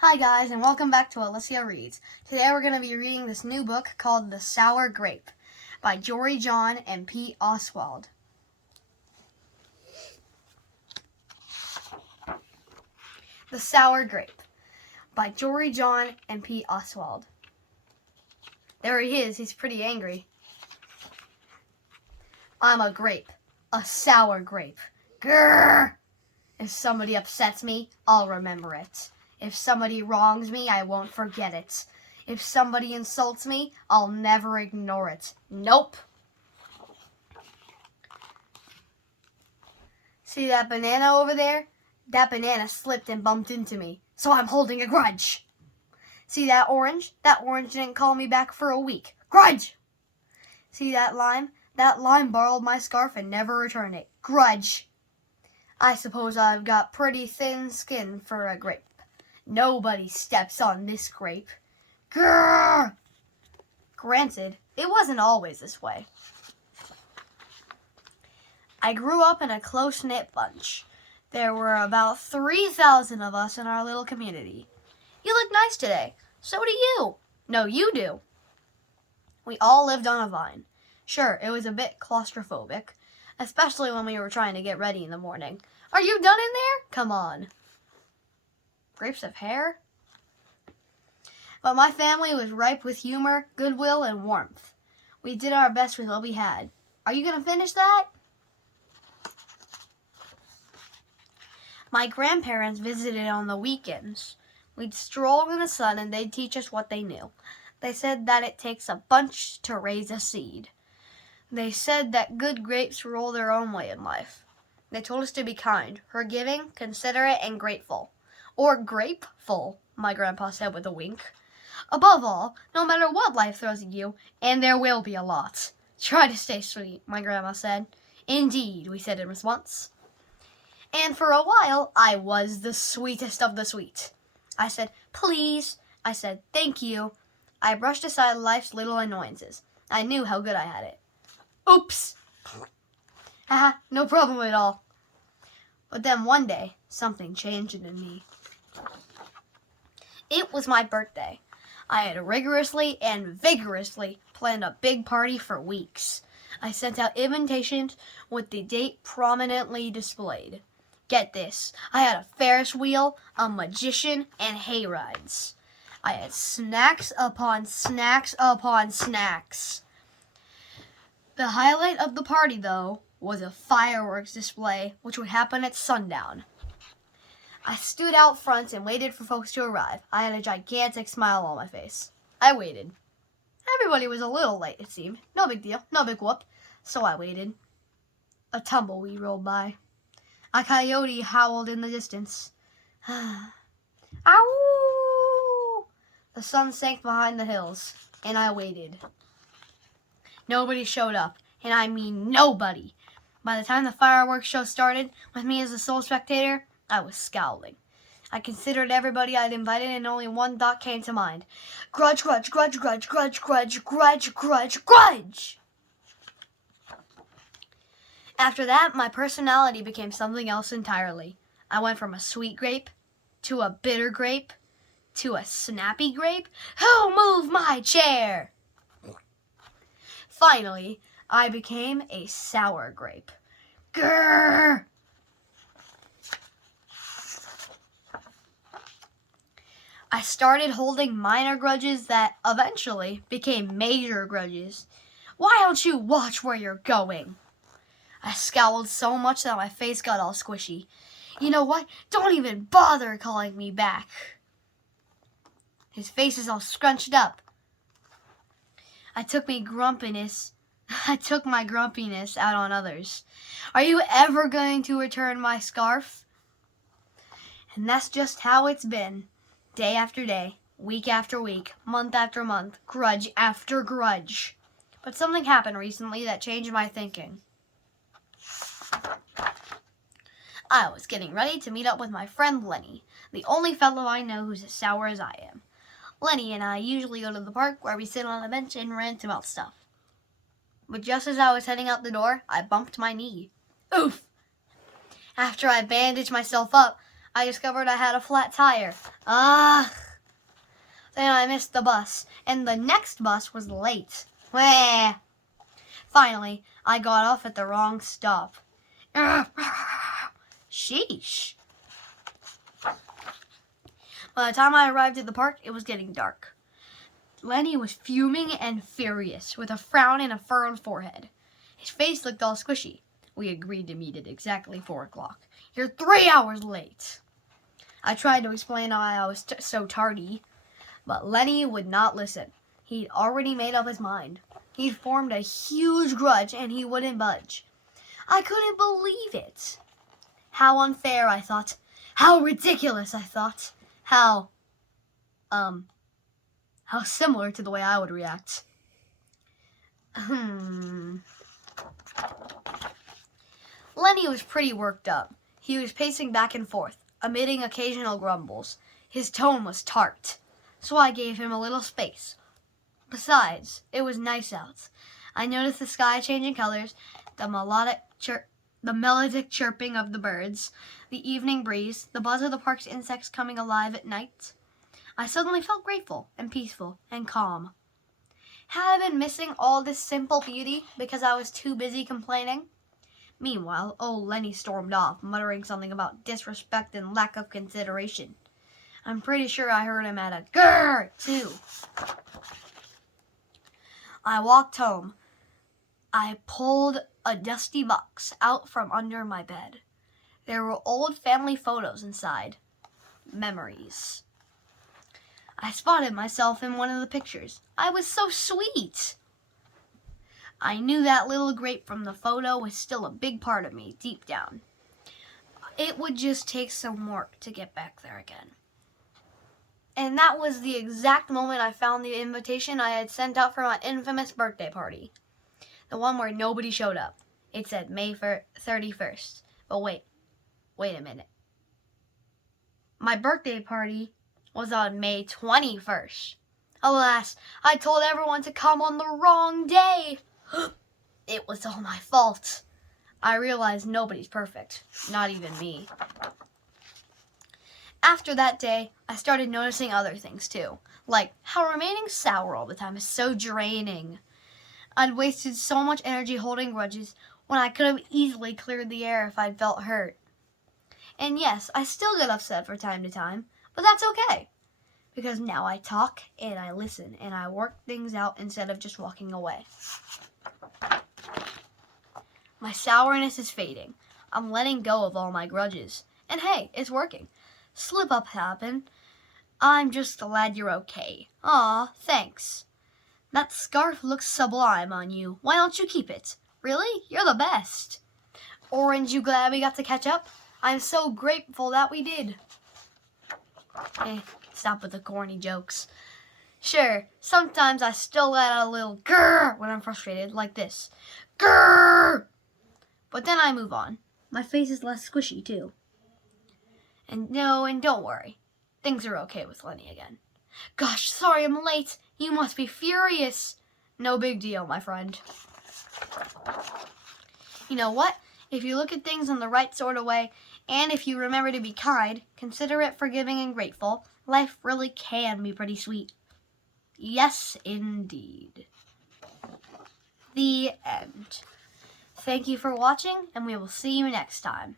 Hi guys, and welcome back to Alicia Reads. Today we're going to be reading this new book called The Sour Grape by Jory, John, and Pete Oswald. The Sour Grape by Jory, John, and Pete Oswald. There he is, he's pretty angry. I'm a grape, a sour grape. Grrr! If somebody upsets me, I'll remember it. If somebody wrongs me, I won't forget it. If somebody insults me, I'll never ignore it. Nope. See that banana over there? That banana slipped and bumped into me, so I'm holding a grudge. See that orange? That orange didn't call me back for a week. Grudge! See that lime? That lime borrowed my scarf and never returned it. Grudge! I suppose I've got pretty thin skin for a grape. Nobody steps on this grape. Grrr! Granted, it wasn't always this way. I grew up in a close-knit bunch. There were about 3,000 of us in our little community. You look nice today. So do you. No, you do. We all lived on a vine. Sure, it was a bit claustrophobic, especially when we were trying to get ready in the morning. Are you done in there? Come on. Grapes of hair? But my family was ripe with humor, goodwill, and warmth. We did our best with what we had. Are you going to finish that? My grandparents visited on the weekends. We'd stroll in the sun and they'd teach us what they knew. They said that it takes a bunch to raise a seed. They said that good grapes roll their own way in life. They told us to be kind, forgiving, considerate, and grateful. Or grapeful, my grandpa said with a wink. Above all, no matter what life throws at you, and there will be a lot, try to stay sweet, my grandma said. Indeed, we said in response. And for a while, I was the sweetest of the sweet. I said, please. I said, thank you. I brushed aside life's little annoyances. I knew how good I had it. Oops. Haha, no problem at all. But then one day, something changed in me. It was my birthday. I had rigorously and vigorously planned a big party for weeks. I sent out invitations with the date prominently displayed. Get this, I had a Ferris wheel, a magician, and hay rides. I had snacks upon snacks upon snacks. The highlight of the party, though, was a fireworks display, which would happen at sundown. I stood out front and waited for folks to arrive. I had a gigantic smile on my face. I waited. Everybody was a little late, it seemed. No big deal, no big whoop. So I waited. A tumbleweed rolled by. A coyote howled in the distance. Ow! The sun sank behind the hills, and I waited. Nobody showed up, and I mean nobody. By the time the fireworks show started, with me as the sole spectator, I was scowling. I considered everybody I'd invited, and only one thought came to mind. Grudge, grudge, grudge, grudge, grudge, grudge, grudge, grudge, grudge! After that, my personality became something else entirely. I went from a sweet grape, to a bitter grape, to a snappy grape. Who moved my chair? Finally, I became a sour grape. Grrr! I started holding minor grudges that eventually became major grudges. Why don't you watch where you're going? I scowled so much that my face got all squishy. You know what? Don't even bother calling me back. His face is all scrunched up. I took my grumpiness out on others. Are you ever going to return my scarf? And that's just how it's been. Day after day, week after week, month after month, grudge after grudge. But something happened recently that changed my thinking. I was getting ready to meet up with my friend Lenny, the only fellow I know who's as sour as I am. Lenny and I usually go to the park where we sit on a bench and rant about stuff. But just as I was heading out the door, I bumped my knee. Oof! After I bandaged myself up, I discovered I had a flat tire. Ah! Then I missed the bus, and the next bus was late. Wah! Finally, I got off at the wrong stop. Sheesh. By the time I arrived at the park, it was getting dark. Lenny was fuming and furious, with a frown and a furrowed forehead. His face looked all squishy. We agreed to meet at exactly 4 o'clock. You're 3 hours late. I tried to explain why I was so tardy, but Lenny would not listen. He'd already made up his mind. He'd formed a huge grudge, and he wouldn't budge. I couldn't believe it. How unfair, I thought. How ridiculous, I thought. How similar to the way I would react. Lenny was pretty worked up. He was pacing back and forth, emitting occasional grumbles. His tone was tart, so I gave him a little space. Besides, it was nice out. I noticed the sky changing colors, the melodic chirping of the birds, the evening breeze, the buzz of the park's insects coming alive at night. I suddenly felt grateful and peaceful and calm. Had I been missing all this simple beauty because I was too busy complaining? Meanwhile, old Lenny stormed off, muttering something about disrespect and lack of consideration. I'm pretty sure I heard him at a grrr, too. I walked home. I pulled a dusty box out from under my bed. There were old family photos inside. Memories. I spotted myself in one of the pictures. I was so sweet. I knew that little grape from the photo was still a big part of me, deep down. It would just take some work to get back there again. And that was the exact moment I found the invitation I had sent out for my infamous birthday party. The one where nobody showed up. It said May 31st. But wait a minute. My birthday party was on May 21st. Alas, I told everyone to come on the wrong day. It was all my fault. I realized nobody's perfect, not even me. After that day, I started noticing other things too, like how remaining sour all the time is so draining. I'd wasted so much energy holding grudges when I could have easily cleared the air if I'd felt hurt. And yes, I still get upset from time to time, but that's okay. Because now I talk and I listen and I work things out instead of just walking away. My sourness is fading. I'm letting go of all my grudges. And hey, it's working. Slip-up happened. I'm just glad you're okay. Aw, thanks. That scarf looks sublime on you. Why don't you keep it? Really? You're the best. Orange, you glad we got to catch up? I'm so grateful that we did. Stop with the corny jokes. Sure, sometimes I still let out a little grrr when I'm frustrated, like this. Grrr! But then I move on. My face is less squishy, too. And don't worry. Things are okay with Lenny again. Gosh, sorry I'm late. You must be furious. No big deal, my friend. You know what? If you look at things in the right sort of way, and if you remember to be kind, considerate, forgiving, and grateful, life really can be pretty sweet. Yes, indeed. The end. Thank you for watching, and we will see you next time.